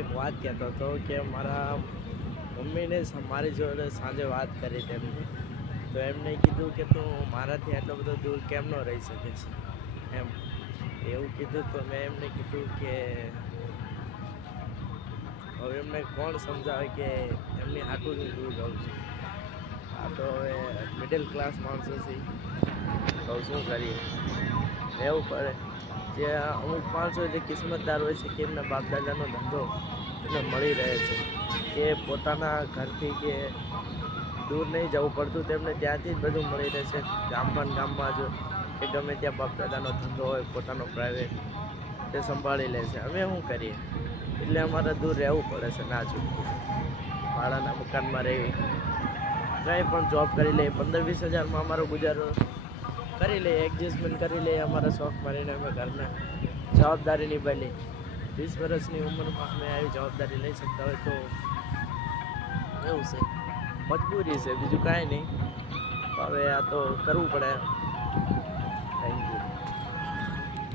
એક વાત કહેતો હતો કે મારા મમ્મીને મારી જોડે સાંજે વાત કરી તેમની, તો એમને કીધું કે તું મારાથી આટલો બધો દૂર કેમ ન રહી શકે છે એમ એવું કીધું. તો મેં એમને કીધું કે હવે એમને કોણ સમજાવે કે એમની હાટું જ દૂર રહું છું. આ તો હવે મિડલ ક્લાસ માણસો છે, તો શું કરીએ, રહેવું પડે. જે અમુક માણસો જે કિસ્મતદાર હોય છે કે એમના બાપ દાદાનો ધંધો એમને મળી રહે છે, કે પોતાના ઘરથી કે દૂર નહીં જવું પડતું, તેમને ત્યાંથી જ બધું મળી રહે છે. ગામમાં જ કે ગમે ત્યાં બાપ દાદાનો ધંધો હોય પોતાનો પ્રાઇવેટ, તે સંભાળી લે છે. અમે શું કરીએ, એટલે અમારે દૂર રહેવું પડે છે, ના છૂટકે ભાડાના મકાનમાં રહેવી, કંઈ પણ જોબ કરી લઈએ, 15-20 હજારમાં અમારો ગુજારો કરી લઈએ, એડજસ્ટમેન્ટ કરી લઈએ. અમારા શોખ મારીને અમે ઘરના જવાબદારી નિભાવી લઈએ. 20 વર્ષની ઉંમરમાં અમે આવી જવાબદારી લઈ શકતા હોય તો એવું છે, મજબૂરી છે, બીજું કાંઈ નહીં. હવે આ તો કરવું પડે. Thank you.